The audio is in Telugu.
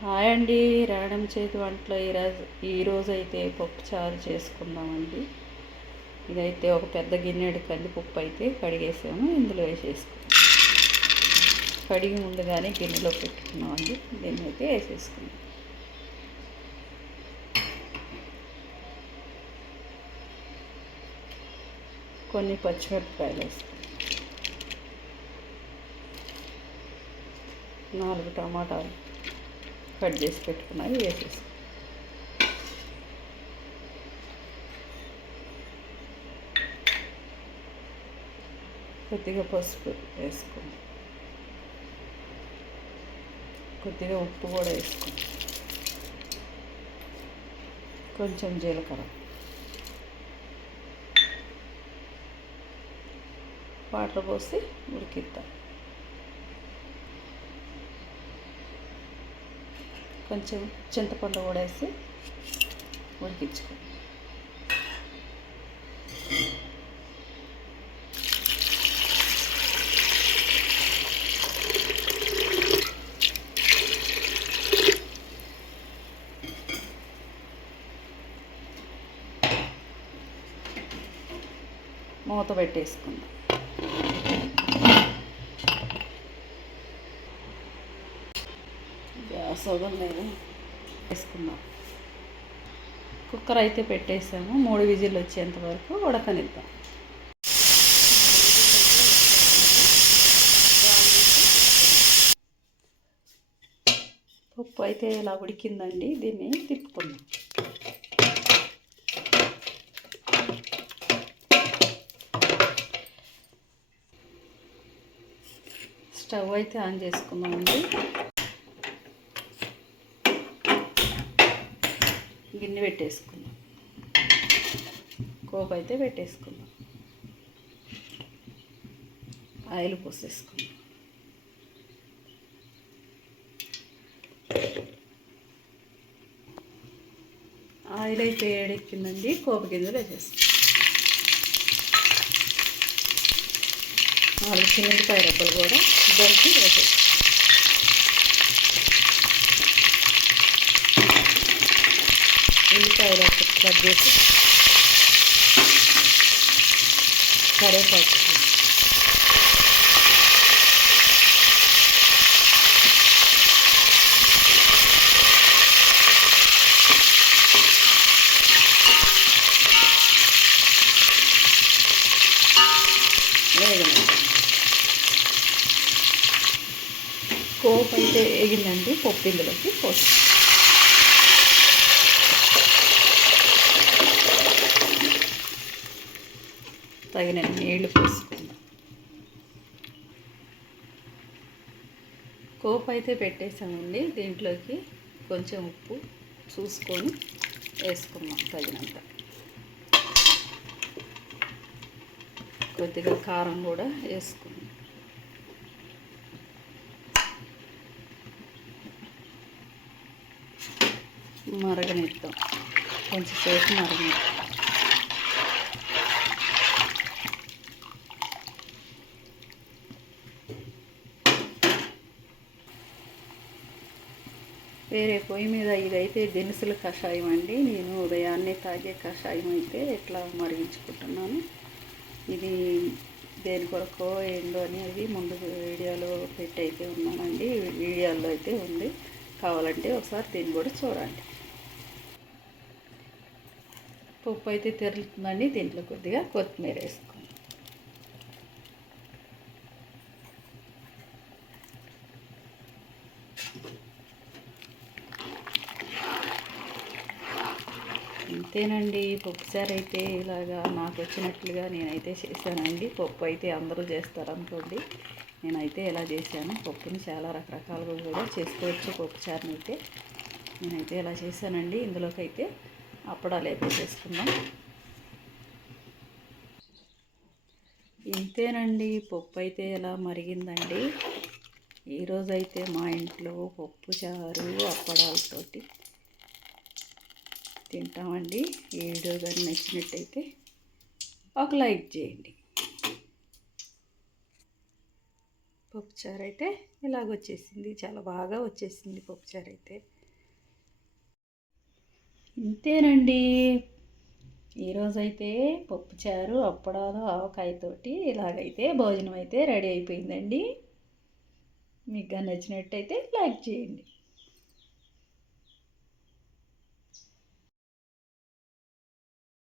హాయ్ అండి. రాయడం చేతి వంటలో ఈరోజు ఈరోజు అయితే పప్పు చారు చేసుకుందామండి. ఇదైతే ఒక పెద్ద గిన్నెడు కందిపప్పు అయితే కడిగేసాము. ఇందులో వేసేసుకున్నాం. కడిగి ముందుగానే గిన్నెలో పెట్టుకున్నామండి. దీన్ని అయితే వేసేసుకున్నాం. కొన్ని పచ్చిమిరపకాయలు వేసుకున్నాం. నాలుగు టమాటాలు. కట్ చేసి పెట్టుకున్నవి వేసేసి. కొద్దిగా పసుపు వేసుకో. కొద్దిగా ఉప్పు కూడా వేసుకో. కొంచెం జీలకర్ర. వాటర్ పోసి ఉడికిద్దాం. కొంచెం చింతపండు కూడా వేసి ఉడికించుకో. మూత పెట్టేసుకుందాం. గ్యాస్ వదలలేదు వేసుకున్నాం. కుక్కర్ అయితే పెట్టేసాము. మూడు విజిల్లు వచ్చేంత వరకు ఉడకనిద్దాం. పప్పు అయితే ఇలా ఉడికిందండి. దీన్ని తిప్పుకుందాం. స్టవ్ అయితే ఆన్ చేసుకుందామండి. గిన్నె పెట్టేసుకుందాం. కోప్ అయితే పెట్టేసుకుందాం. ఆయిల్ పోసేసుకుందాం. ఆయిల్ అయితే ఏడెక్కిందండి కోప గింజలు వేసేసుకుందాం. నాలుగు చిన్నపాయ రబ్బలు కూడా దానికి వేసేస్తాం ఉల్లిపాయలు కట్ చేసి కరేపాకు వేగనండి అయితే ఎగిందండి పప్పు ఇందులోకి పోసి తగిన నీళ్ళు పోసుకుందాం కోప్ అయితే పెట్టేసామండి దీంట్లోకి కొంచెం ఉప్పు చూసుకొని వేసుకుందాం తగినంత. కొద్దిగా కారం కూడా వేసుకుందాం మరగనిద్దాం. కొంచెంసేపు మరగనిద్దాం. వేరే పొయ్యి మీద ఇదైతే దినుసుల కషాయం అండి. నేను ఉదయాన్నే తాగే కషాయం అయితే ఇట్లా మరిగించుకుంటున్నాను. ఇది దేని కొరకో ఏందో అనేది ముందు వీడియోలో పెట్టి అయితే ఉన్నానండి. వీడియోలో అయితే ఉంది. కావాలంటే ఒకసారి దీన్ని కూడా చూడండి. పప్పు అయితే తెరుతుందండి దీంట్లో కొద్దిగా కొత్తిమీర వేసుకోండి. అంతేనండి. పప్పుచారు అయితే ఇలాగా నాకు వచ్చినట్లుగా నేనైతే చేశానండి. పప్పు అయితే అందరూ చేస్తారు అనుకోండి. నేనైతే ఇలా చేశాను? పప్పుని చాలా రకరకాలుగా కూడా చేసుకోవచ్చు పప్పుచారుని అయితే. నేనైతే ఇలా చేశానండి? ఇందులోకి అయితే అప్పడాలు అయితే చేసుకుందాం. ఇంతేనండి. పప్పు అయితే ఎలా మరిగిందండి? ఈరోజైతే మా ఇంట్లో పప్పు చారు అప్పడాలతోటి తింటామండి. ఈ వీడియో కానీ నచ్చినట్టయితే ఒక లైక్ చేయండి. పప్పుచారు అయితే ఇలాగ వచ్చేసింది. చాలా బాగా వచ్చేసింది పప్పుచారు అయితే. ఇంతేనండి. ఈరోజైతే పప్పుచారు అప్పడాలు ఆవకాయతోటి ఇలాగైతే భోజనం అయితే రెడీ అయిపోయిందండి. మీకు నచ్చినట్టయితే లైక్ చేయండి.